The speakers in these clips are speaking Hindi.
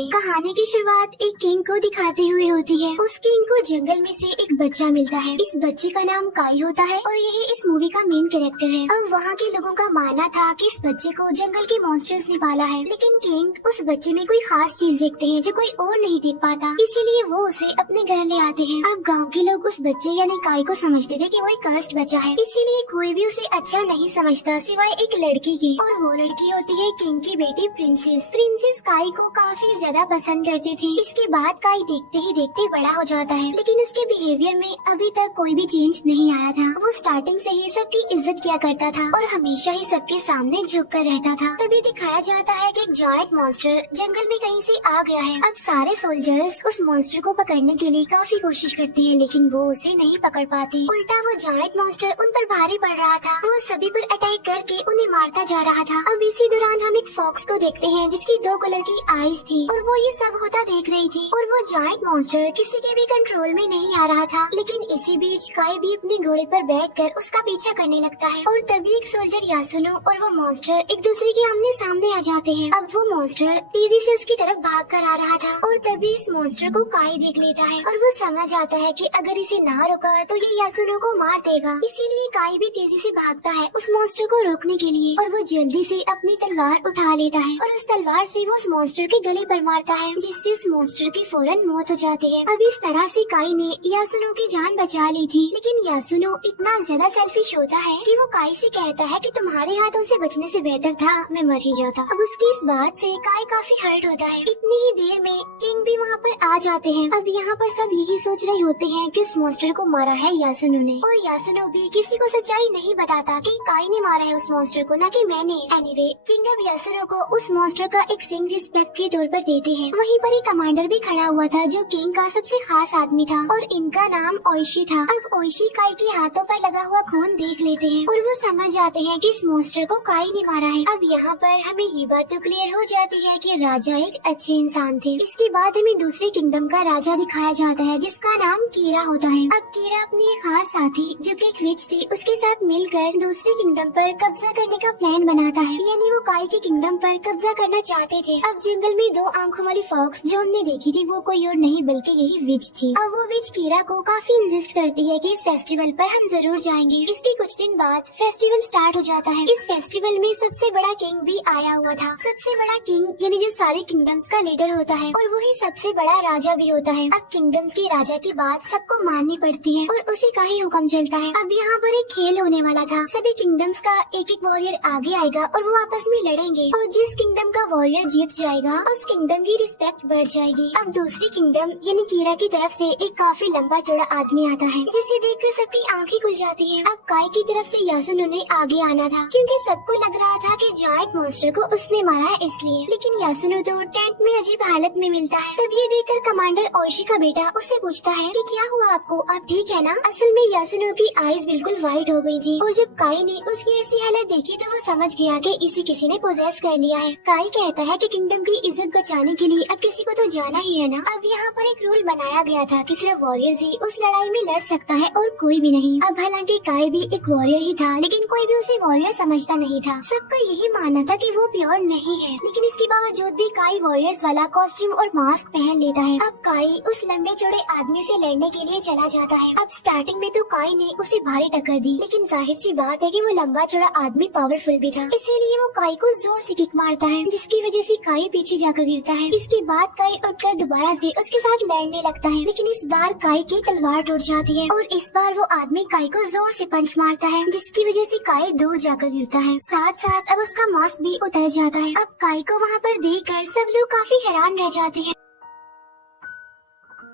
करें। कहानी की शुरुआत एक किंग को दिखाते हुए होती है। उस किंग को जंगल में से एक बच्चा मिलता है। इस बच्चे का नाम काई होता है और यही इस मूवी का मेन कैरेक्टर है। अब वहाँ के लोगों का मानना था कि इस बच्चे को जंगल के मॉन्स्टर्स ने पाला है, लेकिन किंग उस बच्चे में कोई खास चीज देखते हैं जो कोई और नहीं देख पाता, इसीलिए वो उसे अपने घर ले आते हैं। अब गाँव के लोग उस बच्चे यानी काई को समझते थे कि वो एक कर्स्ड बच्चा है, इसीलिए कोई भी उसे अच्छा नहीं समझता सिवाय एक लड़की की, और वो लड़की होती है किंग की बेटी प्रिंसेस। प्रिंसेस काई को काफी ज्यादा पसंद करती थी। इसके बाद काई देखते ही देखते बड़ा हो जाता है, लेकिन उसके बिहेवियर में अभी तक कोई भी चेंज नहीं आया था। वो स्टार्टिंग से ही सबकी इज्जत किया करता था और हमेशा ही सबके सामने झुक कर रहता था। तभी दिखाया जाता है कि एक जायंट मॉन्स्टर जंगल में कहीं से आ गया है। अब सारे सोल्जर्स उस मॉन्स्टर को पकड़ने के लिए काफी कोशिश करते हैं, लेकिन वो उसे नहीं पकड़ पाते। उल्टा वो जायंट मॉन्स्टर उन पर भारी पड़ रहा था। वो सभी पर अटैक करके उन्हें मारता जा रहा था। अब इसी दौरान हम एक फॉक्स को देखते हैं जिसकी 2 कलर की आईज थी और वो ये सब होता देख रही थी, और वो जायंट मॉन्स्टर किसी के भी कंट्रोल में नहीं आ रहा था। लेकिन इसी बीच काई भी अपने घोड़े पर बैठकर उसका पीछा करने लगता है, और तभी एक सोल्जर यासुनो और वो मॉन्स्टर एक दूसरे के आमने सामने आ जाते हैं। अब वो मॉन्स्टर तेजी से उसकी तरफ भाग कर आ रहा था, और तभी इस मॉन्स्टर को काई देख लेता है और वो समझ आता है कि अगर इसे ना रोका तो ये यासुनो को मार देगा। इसीलिए काई भी तेजी से भागता है उस मॉन्स्टर को रोकने के लिए, और वो जल्दी से अपनी तलवार उठा लेता है और उस तलवार से वो उस मॉन्स्टर के गले पर मारता है, जिससे उस मॉन्स्टर की फौरन मौत हो जाती है। अब इस तरह से काई ने यासुनो की जान बचा ली थी, लेकिन यासुनो इतना ज्यादा सेल्फिश होता है कि वो काई से कहता है कि तुम्हारे हाथों से बचने से बेहतर था मैं मर ही जाता। अब उसकी इस बात से काई काफी हर्ट होता है। इतनी ही देर में किंग भी वहाँ पर आ जाते हैं। अब यहाँ पर सब यही सोच रहे होते हैं कि उस मॉन्स्टर को मारा है यासुनो ने, और यासुनो भी किसी को सच्चाई नहीं बताता कि काई ने मारा है उस मॉन्स्टर को, न कि मैंने। एनीवे किंग अब यासुनो को उस मॉन्स्टर का एक सिंग रिस्पेक्ट के तौर पर देते हैं। वहीं पर एक कमांडर भी खड़ा हुआ था जो किंग का सबसे खास आदमी था, और इनका नाम ओइशी था। अब ओइशी काई के हाथों पर लगा हुआ खून देख लेते हैं और वो समझ जाते हैं कि इस मॉन्स्टर को काई ने मारा है। अब यहाँ पर हमें ये बात तो क्लियर हो जाती है कि राजा एक अच्छे इंसान थे। इसके बाद हमें दूसरे किंगडम का राजा दिखाया जाता है जिसका नाम कीरा होता है। अब कीरा अपनी एक खास साथी जो कि एक विच थी उसके साथ मिलकर दूसरे किंगडम पर कब्जा करने का प्लान बनाता है, यानी वो काई के किंगडम पर कब्जा करना चाहते थे। अब जंगल में 2 आंखों वाली फॉक्स जो हमने देखी थी वो कोई और नहीं बल्कि यही विच थी। अब वो विच कीरा को काफी इंसिस्ट करती है कि इस फेस्टिवल पर हम जरूर जाएंगे। इसके कुछ दिन बाद फेस्टिवल स्टार्ट हो जाता है। इस फेस्टिवल में सबसे बड़ा किंग भी आया हुआ था। सबसे बड़ा किंग यानी जो सारे किंगडम्स का लीडर होता है और वही सबसे बड़ा राजा भी होता है। अब किंगडम्स के राजा की बात सबको माननी पड़ती है और उसी का ही हुक्म चलता है। अब यहाँ पर एक खेल होने वाला था। सभी किंगडम्स का एक एक वॉरियर आगे आएगा और वो आपस में लड़ेंगे, और जिस किंगडम का वॉरियर जीत जाएगा उस किंगडम की रिस्पेक्ट बढ़ जाएगी। अब दूसरी किंगडम यानी कीरा की तरफ से एक काफी लंबा चौड़ा आदमी आता है जिसे देखकर सबकी आंखें खुल जाती है। अब काई की तरफ से यासुनो ने आगे आना था क्योंकि सबको लग रहा था कि जायंट मॉन्स्टर को उसने मारा है इसलिए, लेकिन यासुनो तो टेंट में अजीब हालत में मिलता है। तब ये देखकर कमांडर ओइशी का बेटा उससे पूछता है कि क्या हुआ आपको, आप ठीक है ना? असल में यासुनो की आईज बिल्कुल व्हाइट हो गई थी, और जब काई ने उसकी ऐसी हालत देखी तो वो समझ गया कि इसे किसी ने पोजेस कर लिया है। काई कहता है कि किंगडम की इज्जत बचाने के लिए अब किसी को तो जाना ही है ना। अब यहाँ पर एक रूल बनाया गया था कि सिर्फ वॉरियर ही उस लड़ाई में लड़ सकता है और कोई भी नहीं। अब हालांकि काई भी एक वॉरियर ही था, लेकिन कोई भी उसे वॉरियर समझता नहीं था। सबका यही मानना था कि वो प्योर नहीं है, लेकिन इसके बावजूद भी काई वॉरियर्स वाला कॉस्ट्यूम और मास्क पहन लेता है। अब काई उस लंबे चौड़े आदमी से लड़ने के लिए चला जाता है। अब स्टार्टिंग में तो काई ने उसे भारी टक्कर दी, लेकिन जाहिर सी बात है कि वो लंबा चौड़ा आदमी पावरफुल भी था, इसीलिए वो काई को जोर से किक मारता है जिसकी वजह से काई पीछे जाकर गिरता है। इसके बाद काई उठकर दोबारा से उसके साथ लड़ने लगता है, लेकिन इस बार काई की तलवार टूट जाती है और इस बार वो आदमी काई को जोर से पंच मारता है जिसकी वजह से काई दूर जाकर गिरता है। साथ साथ अब उसका मास्क भी उतर जाता है। अब काई को वहाँ पर देखकर सब लोग काफी हैरान रह जाते हैं।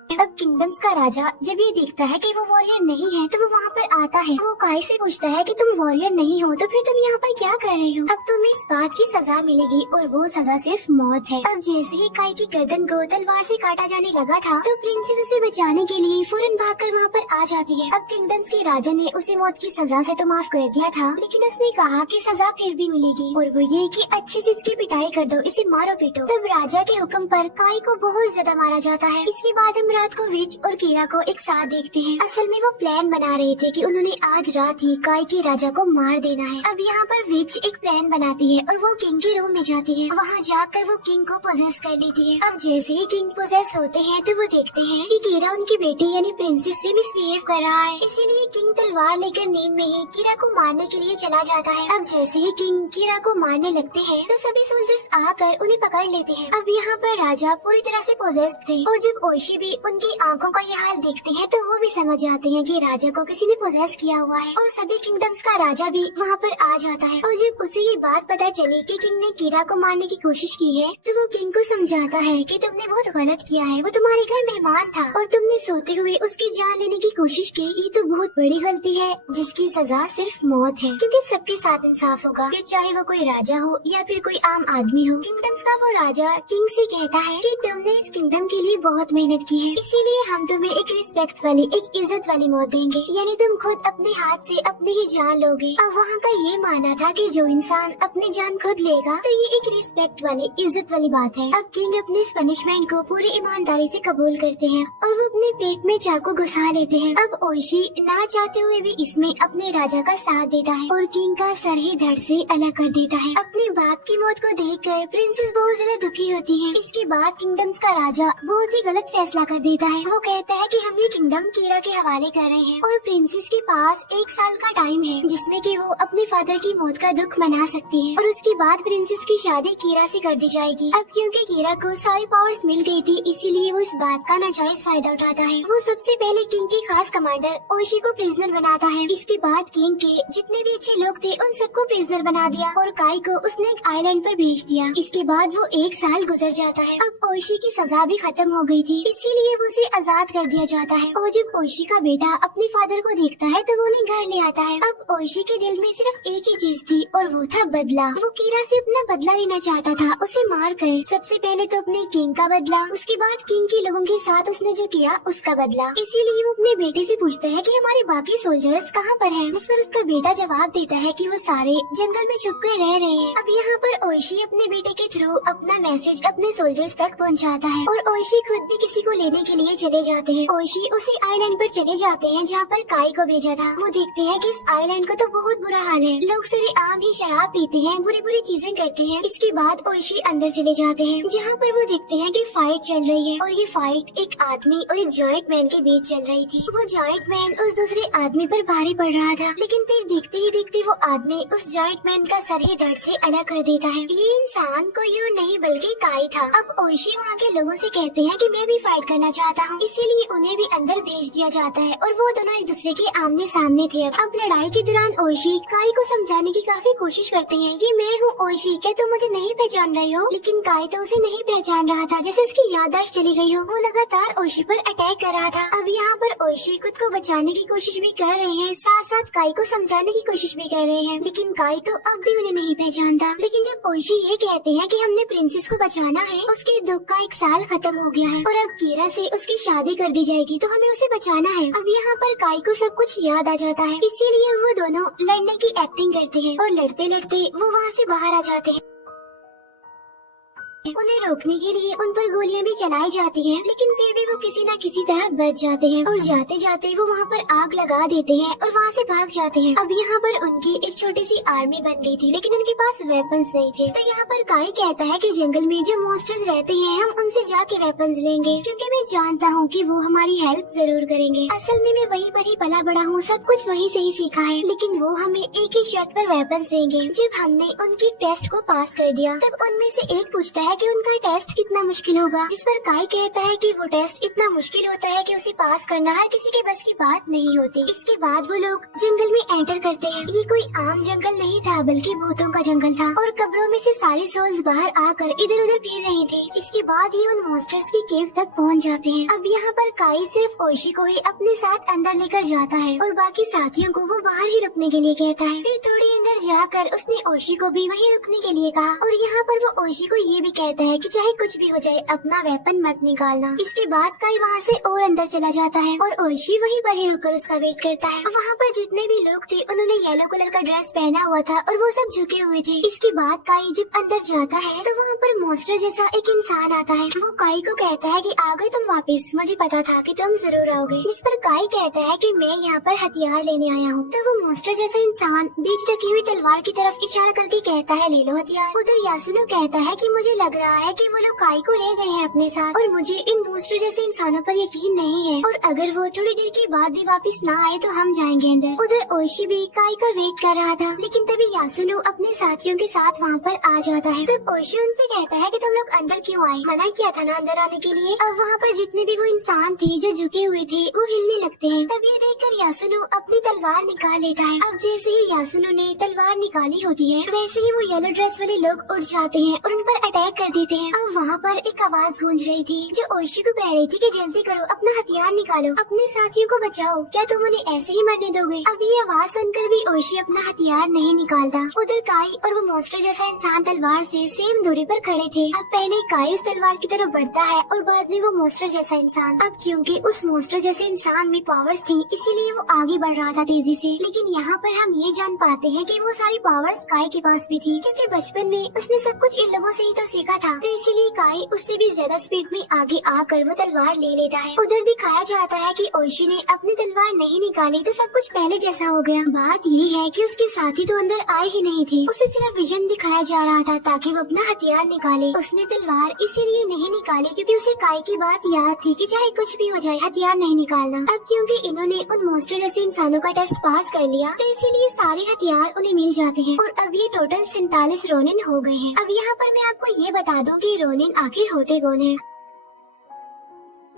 अब किंगडम्स का राजा जब ये देखता है कि वो वॉरियर नहीं है तो वो वहाँ पर आता है। वो काई से पूछता है कि तुम वॉरियर नहीं हो तो फिर तुम यहाँ पर क्या कर रहे हो? अब तुम्हें इस बात की सजा मिलेगी, और वो सजा सिर्फ मौत है। अब जैसे ही काई की गर्दन को तलवार से काटा जाने लगा था तो प्रिंसेस उसे बचाने के लिए फौरन भागकर वहाँ पर आ जाती है। अब किंगडम्स के राजा ने उसे मौत की सजा से तो माफ कर दिया था, लेकिन उसने कहा कि सजा फिर भी मिलेगी, और वो ये कि अच्छे से इसकी पिटाई कर दो, इसे मारो पीटो। तब राजा के हुक्म पर काई को बहुत ज्यादा मारा जाता है। इसके बाद हम रात को विच और कीरा को एक साथ देखते हैं। असल में वो प्लान बना रहे थे कि उन्होंने आज रात ही काई के राजा को मार देना है। अब यहाँ पर विच एक प्लान बनाती है और वो किंग के रूम में जाती है। वहाँ जाकर वो किंग को पोजेस कर लेती है। अब जैसे ही किंग पोजेस होते हैं तो वो देखते हैं कि कीरा उनकी बेटी यानी प्रिंसेस से मिसबिहेव कर रहा है। इसीलिए किंग तलवार लेकर नींद में ही कीरा को मारने के लिए चला जाता है। अब जैसे ही किंग कीरा को मारने लगते हैं तो सभी सोल्जर्स आकर उन्हें पकड़ लेते हैं। अब यहाँ पर राजा पूरी तरह से पोजेस्ड थे और जब ओशी भी उनकी आंखों का ये हाल देखते हैं तो वो भी समझ जाते हैं कि राजा को किसी ने पोजेस किया हुआ है और सभी किंगडम्स का राजा भी वहाँ पर आ जाता है। और जब उसे ये बात पता चली कि किंग ने कीरा को मारने की कोशिश की है तो वो किंग को समझाता है कि तुमने बहुत गलत किया है, वो तुम्हारे घर मेहमान था और तुमने सोते हुए उसकी जान लेने की कोशिश की। ये तो बहुत बड़ी गलती है जिसकी सजा सिर्फ मौत है, क्योंकि सबके साथ इंसाफ होगा, फिर चाहे वो कोई राजा हो या फिर कोई आम आदमी हो। किंगडम्स का वो राजा किंग से कहता है कि तुमने इस किंगडम के लिए बहुत मेहनत की है, इसीलिए हम तुम्हें एक रिस्पेक्ट वाली, एक इज्जत वाली मौत देंगे, यानी तुम खुद अपने हाथ से अपनी ही जान लोगे। अब वहाँ का ये मानना था कि जो इंसान अपनी जान खुद लेगा तो ये एक रिस्पेक्ट वाली, इज्जत वाली बात है। अब किंग अपनी इस पनिशमेंट को पूरी ईमानदारी से कबूल करते हैं और वो अपने पेट में चाकू घुसा लेते हैं। अब ओशी ना चाहते हुए भी इसमें अपने राजा का साथ देता है और किंग का सर ही धड़ से अलग कर देता है। अपने बाप की मौत को देखकर प्रिंसेस बहुत ज्यादा दुखी होती है। इसके बाद किंगडम्स का राजा बहुत ही गलत फैसला कर देता है। वो कहता है कि हम ये किंगडम कीरा के हवाले कर रहे हैं और प्रिंसेस के पास 1 साल का टाइम है जिसमें कि वो अपने फादर की मौत का दुख मना सकती है और उसके बाद प्रिंसेस की शादी कीरा से कर दी जाएगी। अब क्योंकि कीरा को सारी पावर्स मिल गई थी इसीलिए वो इस बात का नाजायज फायदा उठाता है। वो सबसे पहले किंग के खास कमांडर ओशी को प्रिजनर बनाता है। इसके बाद किंग के जितने भी अच्छे लोग थे उन सबको प्रिजनर बना दिया और काई को उसने एक आइलैंड पर भेज दिया। इसके बाद वो 1 साल गुजर जाता है। अब ओशी की सजा भी खत्म हो गई थी इसीलिए उसे आजाद कर दिया जाता है और जब ओशी का बेटा अपने फादर को देखता है तो वो उन्हें घर ले आता है। अब ओशी के दिल में सिर्फ एक ही चीज थी और वो था बदला। वो कीरा से अपना बदला लेना चाहता था, उसे मार कर। सबसे पहले तो अपने किंग का बदला, उसके बाद किंग के लोगों के साथ उसने जो किया उसका बदला। इसीलिए वो अपने बेटे से पूछता है कि हमारे बाकी सोल्जर्स कहाँ पर हैं? जिस पर उसका बेटा जवाब देता है कि वो सारे जंगल में छुप कर रह रहे हैं। अब यहाँ पर ओशी अपने बेटे के थ्रू अपना मैसेज अपने सोल्जर्स तक पहुँचाता है और ओशी खुद भी किसी को लेने के लिए चले जाते हैं। ओशी उसी आइलैंड पर चले जाते हैं जहाँ पर काई को भेजा था। वो देखते हैं कि इस आइलैंड का तो बहुत बुरा हाल है, लोग सरेआम ही शराब पीते हैं, बुरी बुरी चीजें करते हैं। इसके बाद ओशी अंदर चले जाते हैं जहाँ पर वो देखते हैं कि फाइट चल रही है और ये फाइट एक आदमी और एक जॉइंट मैन के बीच चल रही थी। वो जॉइंट मैन उस दूसरे आदमी पर भारी पड़ रहा था लेकिन फिर देखते ही देखते वो आदमी उस जॉइंट मैन का सर ही धड़ से अलग कर देता है। ये इंसान कोई और नहीं बल्कि काई था। अब ओशी वहाँ के लोगों से कहते हैं कि मैं भी फाइट करना चाहता हूँ, इसीलिए उन्हें भी अंदर भेज दिया जाता है और वो दोनों एक दूसरे के आमने सामने थे। अब लड़ाई के दौरान ओशी काई को समझाने की काफी कोशिश करते हैं, ये मैं हूँ ओशी, क्या तुम मुझे नहीं पहचान रहे हो? लेकिन काई तो उसे नहीं पहचान रहा था, जैसे उसकी याददाश्त चली गई हो। वो लगातार ओशी पर अटैक कर रहा था। अब यहाँ पर ओशी खुद को बचाने की कोशिश भी कर रहे हैं, साथ साथ काई को समझाने की कोशिश भी कर रहे हैं, लेकिन काई तो अब भी उन्हें नहीं पहचानता। लेकिन जब ओशी ये कहते हैं कि हमने प्रिंसेस को बचाना है, उसके दुख का 1 साल खत्म हो गया है और अब कीरा से उसकी शादी कर दी जाएगी तो हमें उसे बचाना है। अब यहाँ पर काई को सब कुछ याद आ जाता है, इसीलिए वो दोनों लड़ने की एक्टिंग करते हैं और लड़ते लड़ते वो वहाँ से बाहर आ जाते हैं। उन्हें रोकने के लिए उन पर गोलियां भी चलाई जाती हैं, लेकिन फिर भी वो किसी न किसी तरह बच जाते हैं और जाते जाते वो वहाँ पर आग लगा देते हैं और वहाँ से भाग जाते हैं। अब यहाँ पर उनकी एक छोटी सी आर्मी बन गई थी लेकिन उनके पास वेपन्स नहीं थे। तो यहाँ पर काई कहता है कि जंगल में जो मॉन्स्टर्स रहते हैं हम उनसे जाके वेपन्स लेंगे, क्योंकि मैं जानता हूँ कि वो हमारी हेल्प जरूर करेंगे। असल में मैं वहीं पर ही पला बड़ा हूँ, सब कुछ वहीं से ही सीखा है, लेकिन वो हमें एक ही शर्त पर वेपन्स देंगे। जब हमने उनकी टेस्ट को पास कर दिया तब उनमें से एक पूछता है कि उनका टेस्ट कितना मुश्किल होगा, इस पर काई कहता है कि वो टेस्ट इतना मुश्किल होता है कि उसे पास करना हर किसी के बस की बात नहीं होती। इसके बाद वो लोग जंगल में एंटर करते हैं। ये कोई आम जंगल नहीं था बल्कि भूतों का जंगल था और कब्रों में से सारी सोल्स बाहर आकर इधर उधर फिर रही थी। इसके बाद ये उन मॉन्स्टर्स की केव तक पहुंच जाते हैं। अब यहाँ पर काई सिर्फ ओशी को ही अपने साथ अंदर लेकर जाता है और बाकी साथियों को वो बाहर ही रुकने के लिए कहता है। फिर थोड़ी अंदर जाकर उसने ओशी को भी वहीं रुकने के लिए कहा और यहाँ पर वो ओशी को ये भी कहता है कि चाहे कुछ भी हो जाए अपना वेपन मत निकालना। इसके बाद काई वहाँ से और अंदर चला जाता है और ओइशी वहीं पर ही रुककर उसका वेट करता है। वहाँ पर जितने भी लोग थे उन्होंने येलो कलर का ड्रेस पहना हुआ था और वो सब झुके हुए थे। इसके बाद काई जब अंदर जाता है तो वहाँ पर मॉन्स्टर जैसा एक इंसान आता है। वो काई को कहता है कि आ गए तुम वापस, मुझे पता था कि तुम जरूर आओगे। जिस पर काई कहता है कि मैं यहाँ पर हथियार लेने आया हूँ। तो वो मॉन्स्टर जैसा इंसान बीच रखी हुई तलवार की तरफ इशारा करके कहता है ले लो हथियार। उधर यासुनो कहता है कि मुझे लग रहा है कि वो लोग काई को ले गए हैं अपने साथ और मुझे इन मॉन्स्टर जैसे इंसानों पर यकीन नहीं है और अगर वो थोड़ी देर के बाद भी वापस ना आए तो हम जाएंगे अंदर। उधर ओइशी भी काई का वेट कर रहा था, लेकिन तभी यासुनो अपने साथियों के साथ वहाँ पर आ जाता है। तब ओइशी उनसे कहता है कि तुम लोग अंदर क्यों आए, मना किया था ना अंदर आने के लिए। अब वहाँ पर जितने भी वो इंसान थे जो झुके हुए थे वो हिलने लगते हैं। तब ये देखकर यासुनो अपनी तलवार निकाल लेता है। अब जैसे ही यासुनो ने तलवार निकाली होती है वैसे ही वो येलो ड्रेस वाले लोग उड़ जाते हैं और उन पर अटैक कर देते हैं। अब वहाँ पर एक आवाज गूंज रही थी जो ओइशी को कह रही थी कि जल्दी करो, अपना हथियार निकालो, अपने साथियों को बचाओ, क्या तुम उन्हें ऐसे ही मरने दोगे। अब ये आवाज सुनकर भी ओइशी अपना हथियार नहीं निकालता। उधर काई और वो मॉन्स्टर जैसा इंसान तलवार से सेम दूरी पर खड़े थे। अब पहले काई उस तलवार की तरफ बढ़ता है और बाद में वो मॉन्स्टर जैसा इंसान। अब क्योंकि उस मॉन्स्टर जैसे इंसान में पावर्स थी इसीलिए वो आगे बढ़ रहा था तेजी से। लेकिन यहाँ पर हम ये जान पाते हैं कि वो सारी पावर्स काई के पास भी थी, क्योंकि बचपन में उसने सब कुछ इन लोगों से ही तो सीखा था। तो इसीलिए काई उससे भी ज्यादा स्पीड में आगे आकर वो तलवार ले लेता है। उधर दिखाया जाता है कि ओइशी ने अपनी तलवार नहीं निकाली तो सब कुछ पहले जैसा हो गया। बात ये है कि उसके साथी तो अंदर आए ही नहीं थे, उसे सिर्फ विजन दिखाया जा रहा था ताकि वो अपना हथियार निकाले। उसने तलवार इसीलिए नहीं निकाली क्योंकि उसे काई की बात याद थी कि चाहे कुछ भी हो जाए हथियार नहीं निकालना। अब क्योंकि इन्होंने उन मॉन्स्टर जैसे इंसानों का टेस्ट पास कर लिया तो इसीलिए सारे हथियार उन्हें मिल जाते हैं और अब ये टोटल 47 रोनिन हो गए हैं। अब यहाँ पर मैं आपको ये बता दूं कि रोनिन आखिर होते कौन है।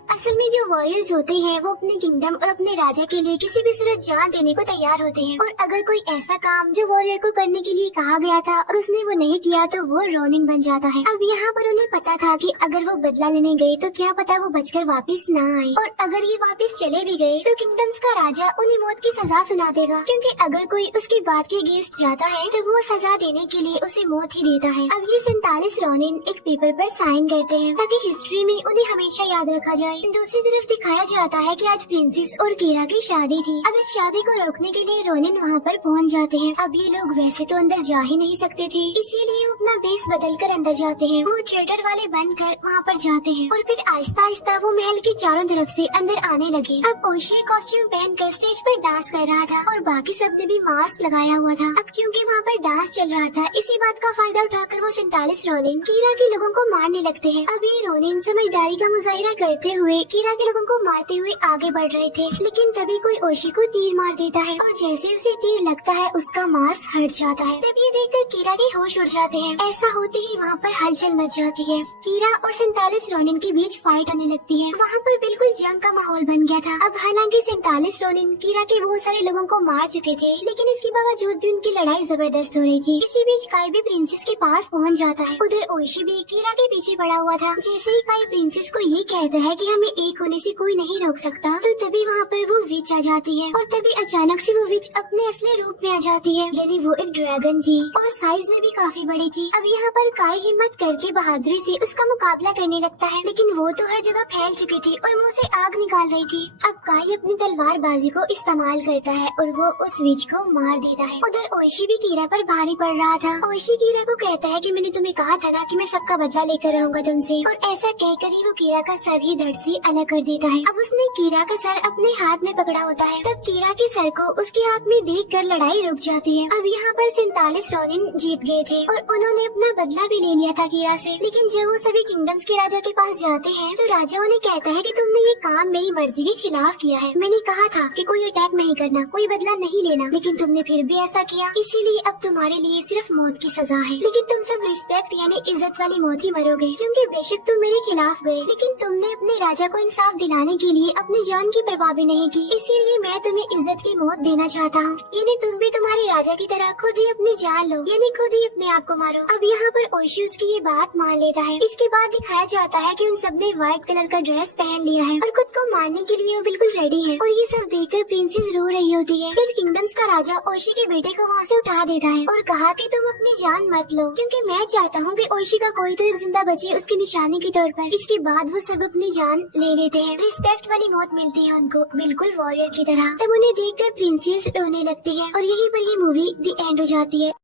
असल में जो वॉरियर्स होते हैं वो अपने किंगडम और अपने राजा के लिए किसी भी सूरत जान देने को तैयार होते हैं और अगर कोई ऐसा काम जो वॉरियर को करने के लिए कहा गया था और उसने वो नहीं किया तो वो रोनिन बन जाता है। अब यहाँ पर उन्हें पता था कि अगर वो बदला लेने गए तो क्या पता वो बचकर वापस ना आए और अगर ये वापस चले भी गए तो किंगडम्स का राजा उन्हें मौत की सजा सुना देगा, क्योंकि अगर कोई उसकी बात के अगेंस्ट जाता है तो वो सजा देने के लिए उसे मौत ही देता है। अब ये 47 रोनिन एक पेपर पर साइन करते हैं ताकि हिस्ट्री में उन्हें हमेशा याद रखा जाए। दूसरी तरफ दिखाया जाता है कि आज प्रिंसेस और कीरा की शादी थी। अब इस शादी को रोकने के लिए रोनिन वहाँ पर पहुँच जाते हैं। अब ये लोग वैसे तो अंदर जा ही नहीं सकते थे, इसीलिए वो अपना बेस बदल कर अंदर जाते हैं। वो थिएटर वाले बनकर वहाँ पर जाते हैं और फिर आहिस्ता आहिस्ता वो महल के चारों तरफ से अंदर आने लगे। अब ओइशी कॉस्ट्यूम पहनकर स्टेज पर डांस कर रहा था और बाकी सबने भी मास्क लगाया हुआ था। अब क्योंकि वहाँ पर डांस चल रहा था इसी बात का फायदा उठाकर वो 47 रोनिन कीरा के लोगों को मारने लगते हैं। अब ये रोनिन समझदारी का मुजाहिरा करते हुए कीरा के लोगों को मारते हुए आगे बढ़ रहे थे, लेकिन तभी कोई ओइशी को तीर मार देता है और जैसे उसे तीर लगता है उसका मांस हट जाता है। तब ये देखकर कीरा के होश उड़ जाते हैं। ऐसा होते ही वहाँ पर हलचल मच जाती है। कीरा और 47 रोनिन के बीच फाइट होने लगती है। वहाँ पर बिल्कुल जंग का माहौल बन गया था। अब हालांकि 47 रोनिन कीरा के बहुत सारे लोगों को मार चुके थे, लेकिन इसके बावजूद भी उनकी लड़ाई जबरदस्त हो रही थी। इसी बीच काई भी प्रिंसेस के पास पहुँच जाता है। उधर ओइशी भी कीरा के पीछे पड़ा हुआ था। जैसे ही काई प्रिंसेस को ये कहता है कि हमें एक होने से कोई नहीं रोक सकता, तो तभी वहाँ पर वो विच आ जाती है और तभी अचानक से वो विच अपने असली रूप में आ जाती है, यानी वो एक ड्रैगन थी और साइज में भी काफी बड़ी थी। अब यहाँ पर काई हिम्मत करके बहादुरी से उसका मुकाबला करने लगता है, लेकिन वो तो हर जगह फैल चुकी थी और मुँह से आग निकाल रही थी। अब काई अपनी तलवार बाजी को इस्तेमाल करता है और वो उस विच को मार देता है। उधर ओइशी भी कीरा पर भारी पड़ रहा था। ओइशी कीरा को कहता है कि मैंने तुम्हें कहा था ना कि मैं सबका बदला लेकर रहूंगा तुमसे, और ऐसा कहकर ही वो कीरा का सर ही धड़ से अलग कर देता है। अब उसने कीरा का सर अपने हाथ में पकड़ा होता है। तब कीरा के सर को उसके हाथ में देखकर लड़ाई रुक जाती है। अब यहाँ पर 47 रोनिन जीत गए थे और उन्होंने अपना बदला भी ले लिया था कीरा से। लेकिन जब वो सभी किंगडम्स के राजा के पास जाते हैं तो राजा उन्हें कहता है कि तुमने ये काम मेरी मर्जी के खिलाफ किया है। मैंने कहा था कि कोई अटैक नहीं करना, कोई बदला नहीं लेना, लेकिन तुमने फिर भी ऐसा किया, इसीलिए अब तुम्हारे लिए सिर्फ मौत की सजा है। लेकिन तुम सब रिस्पेक्ट यानी इज्जत वाली मौत ही मरोगे, क्योंकि बेशक तुम मेरे खिलाफ गए लेकिन तुमने अपने राजा राजा को इंसाफ दिलाने के लिए अपनी जान की परवाह भी नहीं की। इसीलिए मैं तुम्हें इज्जत की मौत देना चाहता हूँ। यानी तुम भी तुम्हारे राजा की तरह खुद ही अपनी जान लो, यानी खुद ही अपने आप को मारो। अब यहाँ पर ओशी उसकी ये बात मान लेता है। इसके बाद दिखाया जाता है कि उन सबने व्हाइट कलर का ड्रेस पहन लिया है और खुद को मारने के लिए वो बिल्कुल रेडी है। और ये सब देखकर प्रिंसेस रो रही होती है। फिर किंगडम्स का राजा ओशी के बेटे को वहाँ से उठा देता है और कहा कि तुम अपनी जान मत लो, क्योंकि मैं चाहता हूँ कि ओशी का कोई तो एक जिंदा बचे उसकी निशानी के तौर पर। इसके बाद वो सब अपनी जान ले लेते हैं। रिस्पेक्ट वाली मौत मिलती है उनको, बिल्कुल वॉरियर की तरह। तब उन्हें देखकर प्रिंसेस रोने लगती है और यहीं पर ये मूवी दी एंड हो जाती है।